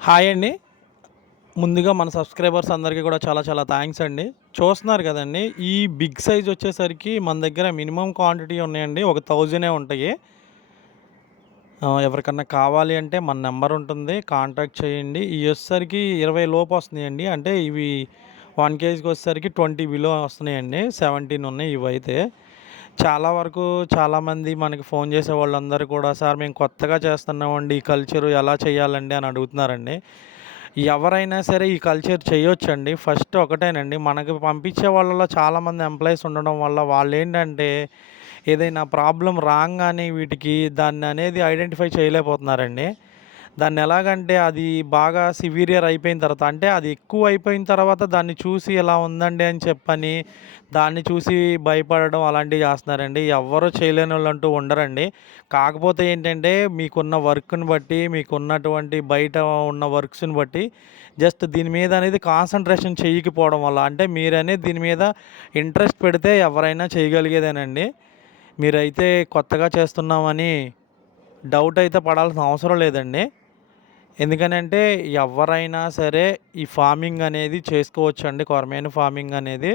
Hi అండి. ముందుగా మన సబ్స్క్రైబర్స్ అందరికీ కూడా చాలా చాలా థ్యాంక్స్ అండి. చూస్తున్నారు కదండీ! ఈ బిగ్ సైజ్ వచ్చేసరికి మన దగ్గర మినిమమ్ క్వాంటిటీ ఉన్నాయండి. ఒక 1000 ఉంటాయి. ఎవరికన్నా కావాలి అంటే మన నంబర్ ఉంటుంది. కాంటాక్ట్ చేయండి. ఇయి వచ్చేసరికి 20 లోపు వస్తున్నాయండి. అంటే ఇవి 1 కేజీకి వచ్చేసరికి 20 బిలో వస్తున్నాయండి. 17 ఉన్నాయి ఇవైతే. చాలా వరకు చాలామంది మనకి ఫోన్ చేసే వాళ్ళందరూ కూడా సార్ మేము కొత్తగా చేస్తున్నామండి. ఈ కల్చరు ఎలా చేయాలండి అని అడుగుతున్నారండి. ఎవరైనా సరే ఈ కల్చర్ చేయొచ్చండి. ఫస్ట్ ఒకటేనండి, మనకు పంపించే వాళ్ళలో చాలామంది ఎంప్లాయీస్ ఉండడం వల్ల వాళ్ళేంటంటే, ఏదైనా ప్రాబ్లమ్ రాంగానే వీటికి దాన్ననేది ఐడెంటిఫై చేయలేకపోతున్నారండి. దాన్నెలాగంటే అది బాగా సివియర్ అయిపోయిన తర్వాత, అంటే అది ఎక్కువ అయిపోయిన తర్వాత దాన్ని చూసి ఇలా ఉందండి అని చెప్పని, దాన్ని చూసి భయపడడం అలాంటివి చేస్తున్నారండి. ఎవ్వరు చేయలేనోళ్ళంటూ ఉండరండి. కాకపోతే ఏంటంటే, మీకున్న వర్క్‌ని బట్టి, మీకున్నటువంటి బయట ఉన్న వర్క్స్‌ని బట్టి, జస్ట్ దీని మీద అనేది కాన్సంట్రేషన్ చెయ్యకపోవడం వల్ల, అంటే మీరనేది దీని మీద ఇంట్రెస్ట్ పెడితే ఎవరైనా చేయగలిగేదేనండి. మీరైతే కొత్తగా చేస్తున్నామని డౌట్ అయితే పడాల్సిన అవసరం లేదండి. ఎందుకనంటే ఎవ్వరైనా సరే ఈ ఫార్మింగ్ అనేది చేసుకోవచ్చండి. కొరమేను ఫార్మింగ్ అనేది.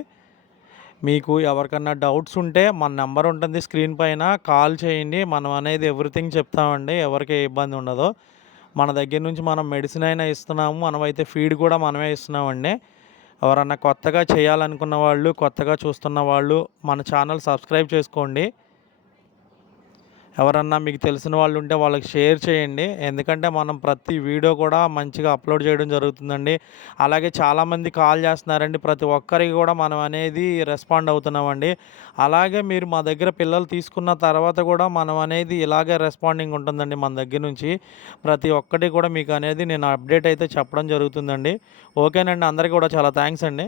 మీకు ఎవరికన్నా డౌట్స్ ఉంటే మన నంబర్ ఉంటుంది స్క్రీన్ పైన, కాల్ చేయండి. మనం అనేది ఎవ్రీథింగ్ చెప్తామండి. ఎవరికి ఏ ఇబ్బంది ఉండదు. మన దగ్గర నుంచి మనం మెడిసిన్ అయినా ఇస్తున్నాము. మనమైతే ఫీడ్ కూడా మనమే ఇస్తున్నామండి. ఎవరన్నా కొత్తగా చేయాలనుకున్న వాళ్ళు, కొత్తగా చూస్తున్న వాళ్ళు మన ఛానల్ సబ్స్క్రైబ్ చేసుకోండి. ఎవరన్నా మీకు తెలిసిన వాళ్ళు ఉంటే వాళ్ళకి షేర్ చేయండి. ఎందుకంటే మనం ప్రతి వీడియో కూడా మంచిగా అప్లోడ్ చేయడం జరుగుతుందండి. అలాగే చాలామంది కాల్ చేస్తున్నారండి. ప్రతి ఒక్కరికి కూడా మనం అనేది రెస్పాండ్ అవుతున్నామండి. అలాగే మీరు మా దగ్గర పిల్లలు తీసుకున్న తర్వాత కూడా మనం అనేది ఇలాగే రెస్పాండింగ్ ఉంటుందండి మన దగ్గర నుంచి. ప్రతి ఒక్కటి కూడా మీకు అనేది నేను అప్డేట్ అయితే చెప్పడం జరుగుతుందండి. ఓకేనండి. అందరికీ కూడా చాలా థ్యాంక్స్ అండి.